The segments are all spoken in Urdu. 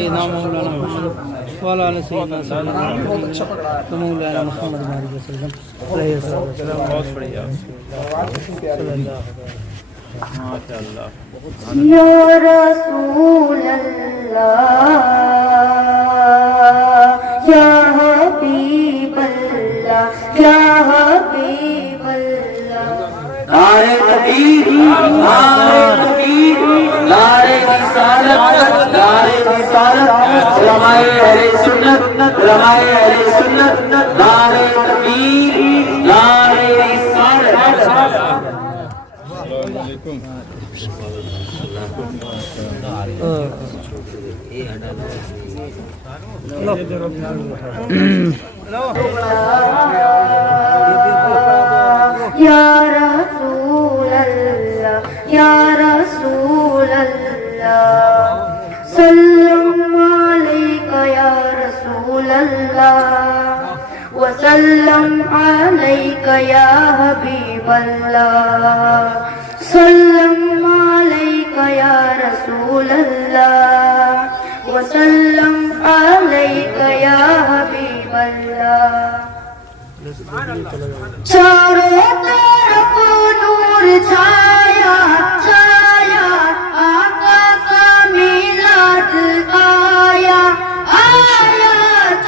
سيدنا مولانا محمد وعلى آل سيدنا مولانا محمد وسلم علیہ السلام. بہت بڑھیا ماشاء اللہ. یا رسول اللہ یا حبیب اللہ یا حبیب اللہ. نعرہ تکبیر نعرہ تکبیر نعرہ رسالت نعرہ رسالت علماء اہل سنت علماء اہل سنت نعرہ تکبیر نعرہ رسالت. السلام علیکم. یا رسول اللہ یا رسول اللہ سلم علیک یا رسول اللہ وسلم علیک یا حبیب اللہ. سلم علیک یا رسول اللہ وسلم علیک یا حبیب اللہ. چاروں طرف نور چھایا چھایا آقا کا میلاد آیا آیا.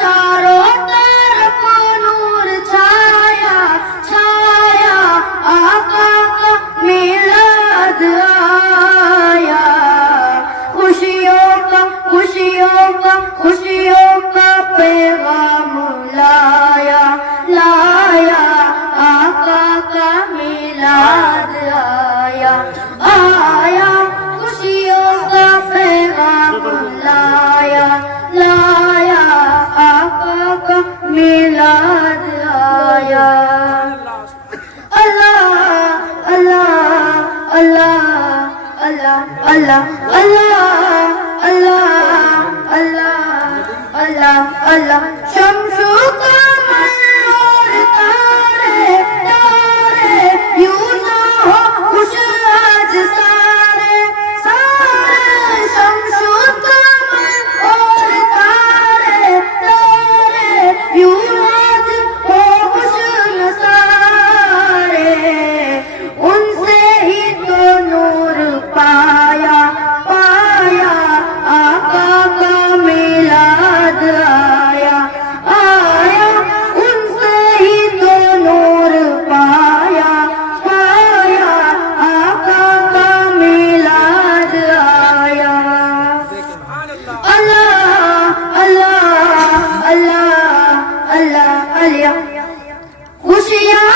چاروں طرف نور چھایا چھایا آقا کا میلاد آیا. خوشیوں کا خوشیوں کا خوشیوں کا پیغام لایا لایا آقا کا میلاد آیا آیا. خوشیوں کا پیغام لایا لایا آقا کا میلاد آیا. اللہ اللہ اللہ اللہ اللہ اللہ اللہ اللہ اللہ اللہ. شمس و قمر اور تارے تارے یوں نہ ہو خوش آج سارے سارے. شمس و قمر اور تارے تارے یوں آج ہو خوش سارے. ان سے ہی تو نور پایا پایا آقا کا میلاد آیا آیا. ان سے ہی تو نور پایا پایا آقا کا میلاد آیا. اللہ اللہ اللہ اللہ اللہ. خوشیاں